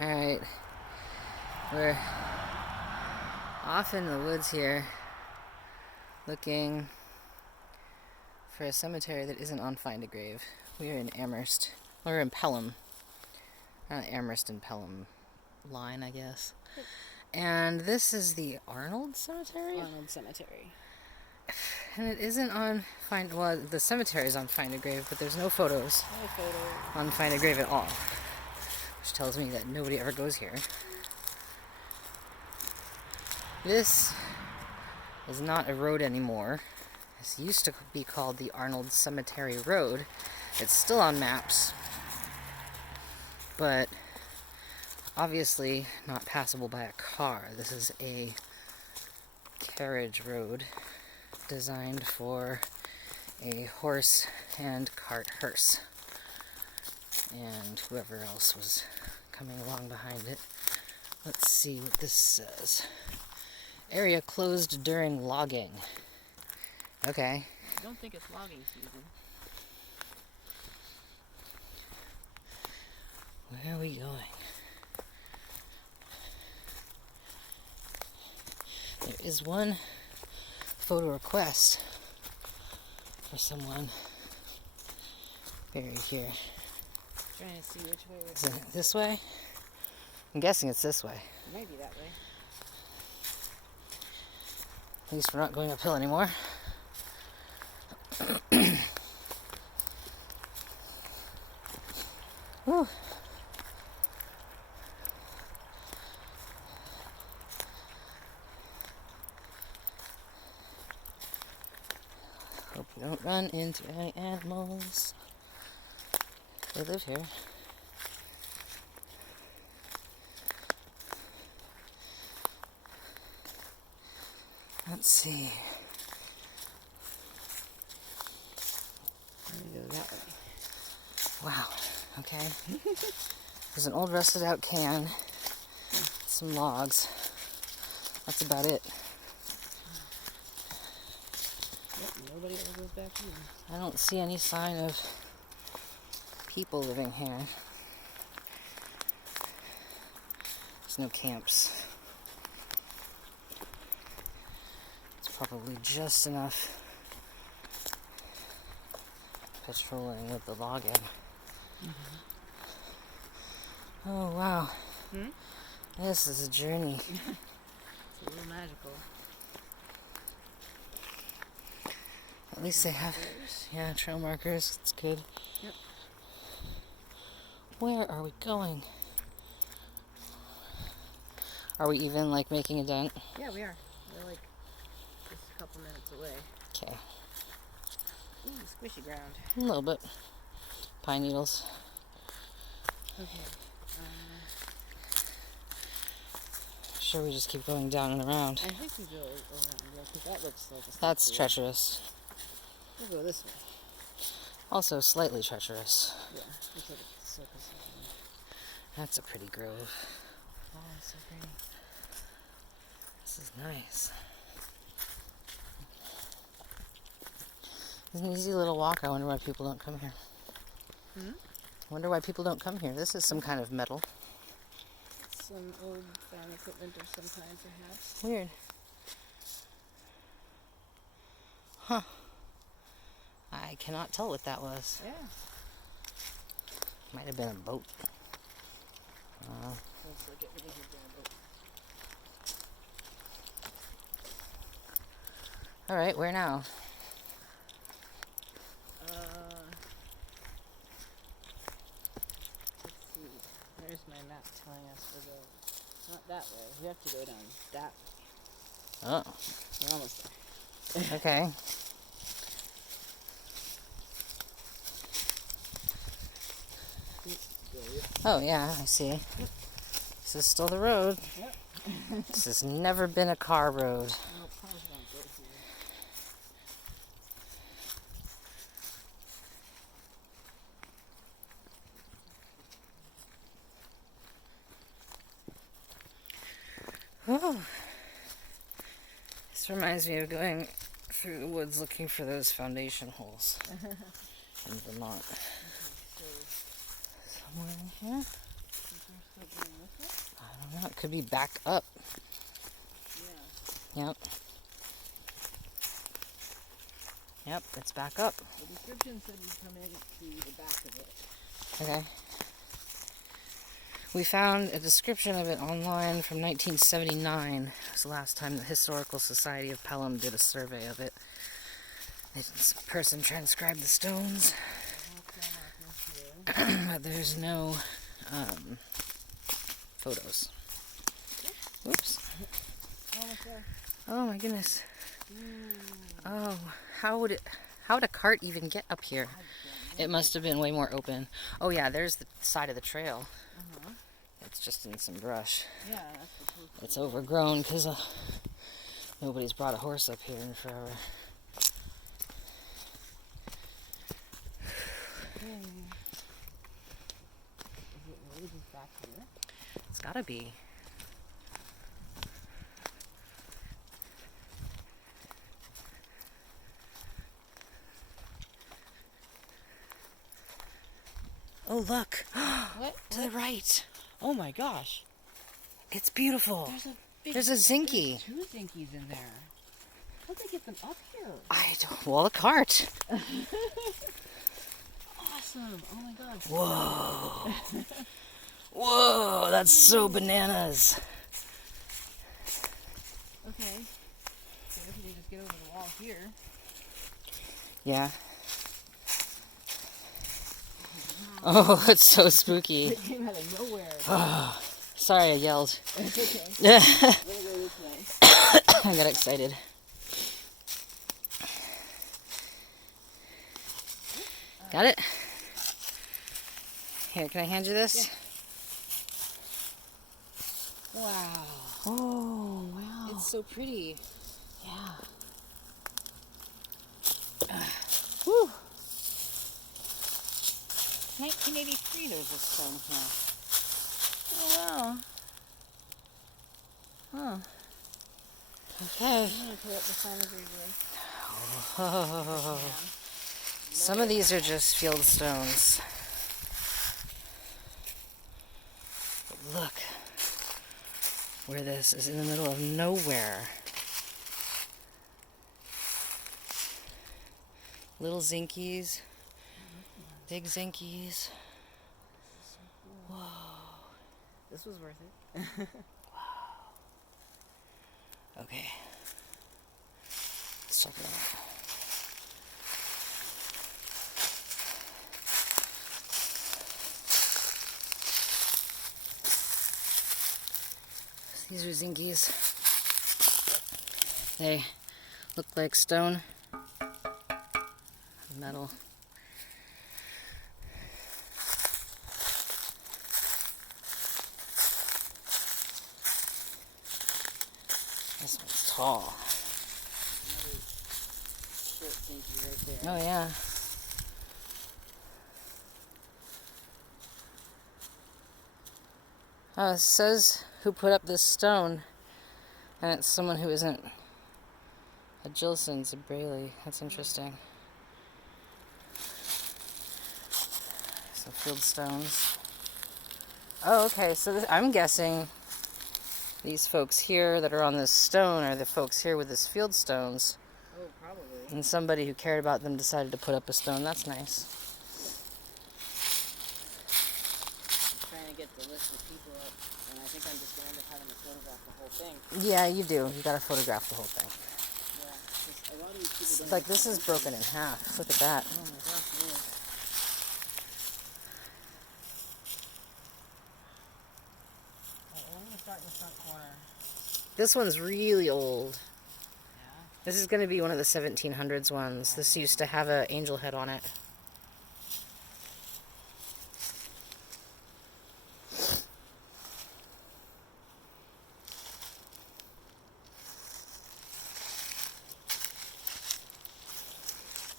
Alright, we're off in the woods here looking for a cemetery that isn't on Find a Grave. We are in Amherst. We're in Pelham. Amherst and Pelham line, I guess. And this is the Arnold Cemetery? Arnold Cemetery. And it isn't on well, the cemetery is on Find a Grave, but there's no photos No photo. on Find a Grave at all. Which tells me that nobody ever goes here. This is not a road anymore. This used to be called the Arnold Cemetery Road. It's still on maps, but obviously not passable by a car. This is a carriage road designed for a horse and cart hearse and whoever else was coming along behind it. Let's see what this says. Area closed during logging. Okay. I don't think it's logging season. Where are we going? There is one photo request for someone buried here. Trying to see which way we're Is it this way? I'm guessing it's this way. Maybe that way. At least we're not going uphill anymore. Whew. Hope we don't run into any animals. They live here. Let's see. I'm gonna go that way. Wow. Okay. There's an old rusted out can, some logs. That's about it. Yep, nobody ever goes back here. I don't see any sign of people living here. There's no camps. It's probably just enough patrolling with the login. Mm-hmm. Oh, wow. Hmm? This is a journey. It's a little magical. At least they have, trail markers. It's good. Yep. Where are we going? Are we even, making a dent? Yeah, we are. We're just a couple minutes away. Okay. Ooh, squishy ground. A little bit. Pine needles. Okay. Sure, we just keep going down and around. I think we go around, because that looks like a That's statue. treacherous. We'll go this way. Also slightly treacherous. Yeah, looks like it's circus something. That's a pretty grove. Oh, it's so pretty. This is nice. It's an easy little walk. I wonder why people don't come here. Hmm? I wonder why people don't come here. This is some kind of metal. Some old farm equipment of some kind, perhaps. Weird. Huh. I cannot tell what that was. Yeah. Might have been a boat. Looks like it really could be a boat. Alright, where now? Let's see. There's my map telling us to go. Not that way. We have to go down that way. Oh, We're almost there. okay. Oh, yeah, I see. This is still the road. Yep. This has never been a car road. No, cars don't go here. Oh. This reminds me of going through the woods looking for those foundation holes in Vermont. So, Somewhere in here? we're still going this it could be back up. Yeah. Yep. Yep, it's back up. The description said you come in to the back of it. Okay. We found a description of it online from 1979. It was the last time the Historical Society of Pelham did a survey of it. This person transcribed the stones, but there's no photos. Whoops. Oh my goodness. Oh, how would a cart even get up here? It must have been way more open. Oh yeah, there's the side of the trail. It's just in some brush. Yeah, that's supposed to It's overgrown because nobody's brought a horse up here in forever. Is it really just back here? It's gotta be. Oh, look. What? To the right. Oh my gosh. It's beautiful. There's a zinky. Two zinkies in there. How'd they get them up here? I don't. Well, a cart. Awesome. Oh my gosh. Whoa. Whoa, that's so bananas. Okay. So we can just get over the wall here. Yeah. Oh, it's so spooky. It came out of nowhere. Oh, sorry, I yelled. It's okay. I'm gonna go this way. I got excited. Got it? Here, can I hand you this? Yeah. Wow. Oh, wow. It's so pretty. Yeah. Whew. 1983 there was a stone here. Oh wow. Huh. Okay. I'm gonna put up the sign of reverse. Oh. Some of these are just field stones. But look where this is in the middle of nowhere. Little zinkies, big zinkies. Whoa. This was worth it. Okay. Let's check it out. These are zinkies. They look like stone. Metal. This one's tall. Another short zinky right there. Oh yeah. Oh, it says who put up this stone, and it's someone who isn't a Gilson, it's a Braley. That's interesting. Some field stones. Oh, okay. So I'm guessing these folks here that are on this stone are the folks here with this field stones. Oh, probably. And somebody who cared about them decided to put up a stone. That's nice. I'm trying to get the list of people up, and I think I'm just going to end up having to photograph the whole thing. Yeah, you do. You gotta photograph the whole thing. Yeah, 'cause a lot of these people It's don't like even this is have broken in half. Look at that. Oh my gosh, it is. Alright, well, I'm going to start in the front corner. This one's really old. Yeah? This is gonna be one of the 1700s ones. This used to have an angel head on it.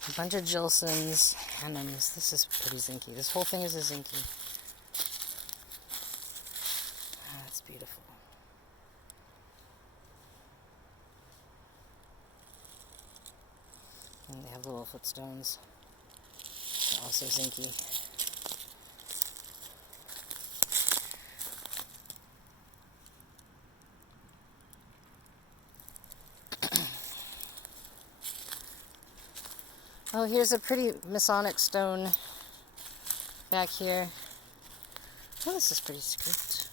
A bunch of Gilsons, Hannums. This is pretty zinky. This whole thing is a zinky. Ah, that's beautiful. And they have little footstones. They're also zinky. Oh, here's a pretty Masonic stone back here. Oh, this is pretty script.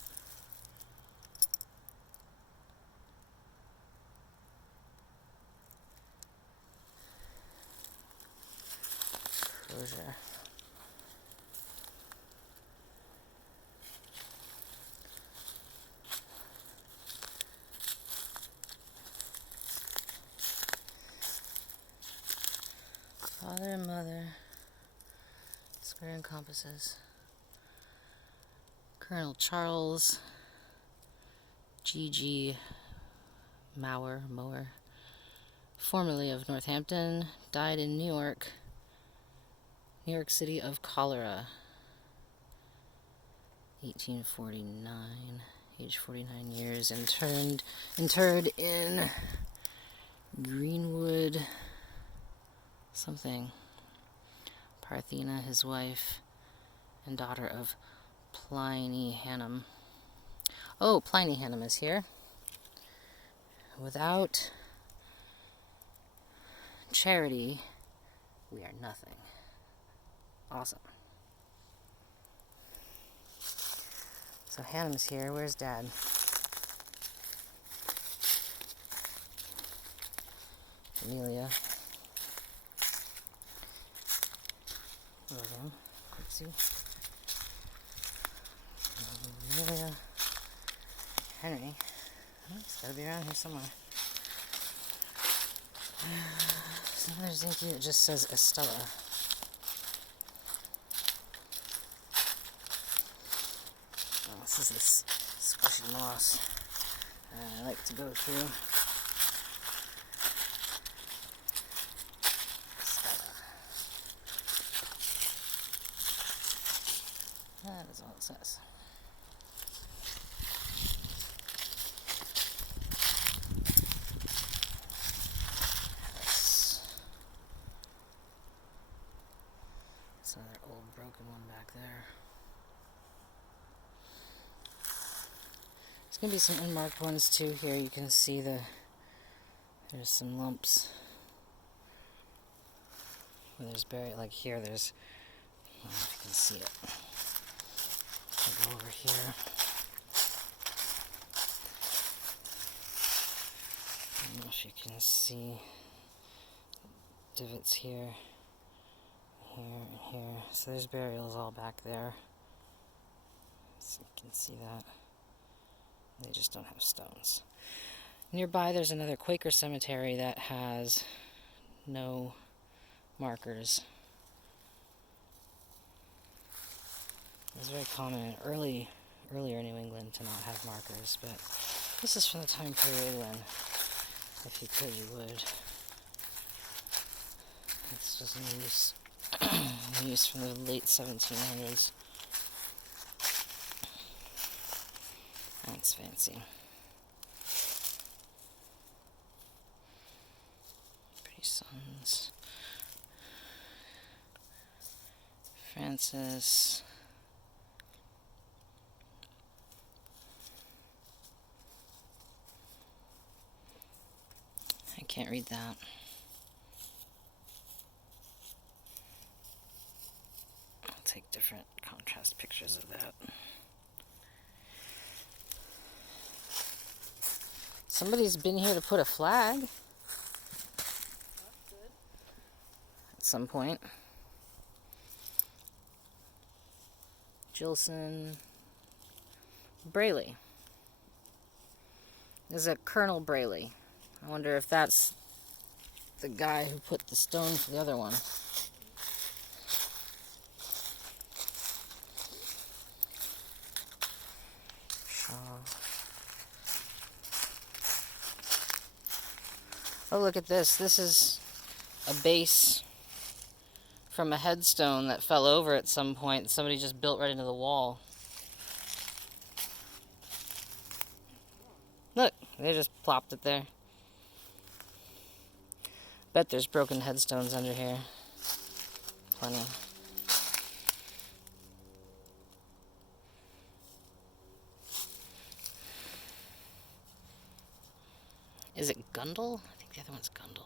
Closure. Father and mother. Square and compasses. Colonel Charles G.G. Mower, formerly of Northampton, died in New York City of cholera, 1849, age 49 years, interred in Greenwood something. Parthena, his wife, and daughter of Pliny Hannum. Oh, Pliny Hannum is here. Without charity, we are nothing. Awesome. So Hannum's here. Where's Dad? Amelia. William. Quincy. Amelia. Henry. Oh, he's gotta be around here somewhere. So there's Zinky that just says Estella. Oh, this is this squishy moss I like to go through. Estella. That is all it says. That's another old broken one back there. There's gonna be some unmarked ones too here. You can see there's some lumps where there's buried, like here there's, I don't know if you can see it. I'll go over here. I don't know if you can see divots here, here, and here. So there's burials all back there. So you can see that. They just don't have stones. Nearby there's another Quaker cemetery that has no markers. It's very common in earlier New England to not have markers, but this is from the time period when, if you could, you would. It's just in use from the late 1700s. That's fancy. Pretty sons. Francis. I can't read that. I'll take different contrast pictures of that. Somebody's been here to put a flag. That's good. At some point. Gilson. Brayley. There's a Colonel Brayley. I wonder if that's the guy who put the stone for the other one. Oh, look at this. This is a base from a headstone that fell over at some point. Somebody just built right into the wall. Look, they just plopped it there. Bet there's broken headstones under here. Plenty. Is it Gundel? I think the other one's Gundel.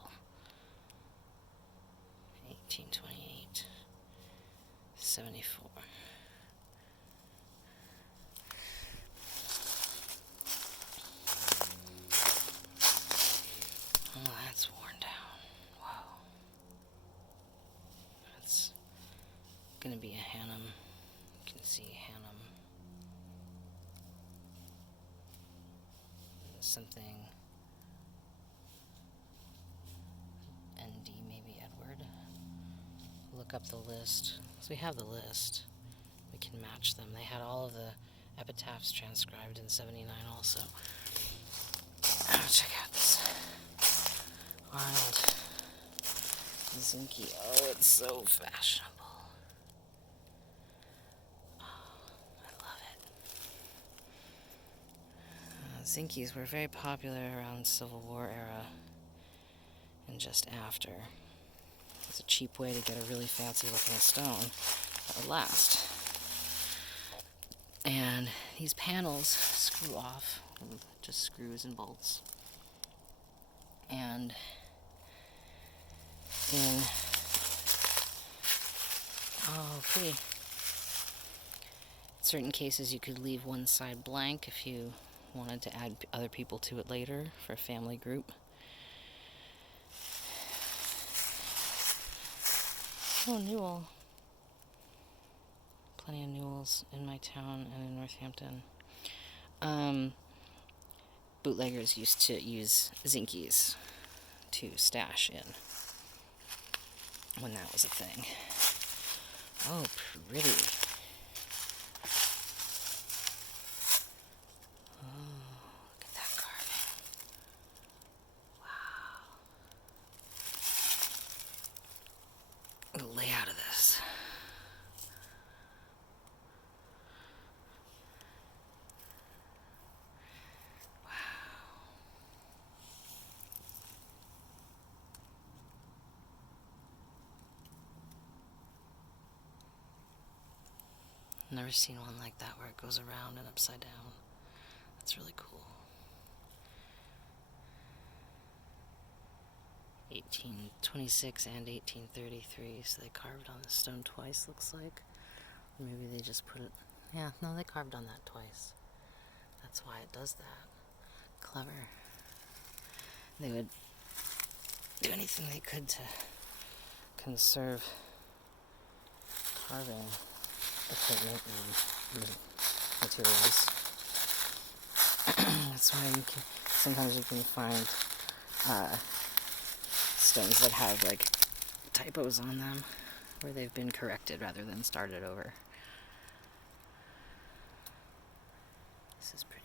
1828, 74. Oh, that's worn down. Wow. That's gonna be a Hannum. You can see Hannum. Something. ND, maybe Edward. Look up the list. So we have the list. We can match them. They had all of the epitaphs transcribed in 79 also. Check out this Arnold Zinke. Oh, it's so fashionable. Oh, I love it. Zinkies were very popular around Civil War era and just after. It's a cheap way to get a really fancy looking stone that would last. And these panels screw off, just screws and bolts. And in, oh, pretty. Certain cases you could leave one side blank if you wanted to add other people to it later for a family group. Oh, Newell. Plenty of Newells in my town and in Northampton. Bootleggers used to use Zinkies to stash in when that was a thing. Oh, pretty. Oh, look at that carving. Wow. The layout of this. Never seen one like that where it goes around and upside down. That's really cool. 1826 and 1833, so they carved on the stone twice, looks like. Or maybe they just put it... Yeah, no, they carved on that twice. That's why it does that. Clever. They would do anything they could to conserve carving equipment and materials. That's why sometimes you can find stones that have like typos on them where they've been corrected rather than started over. This is pretty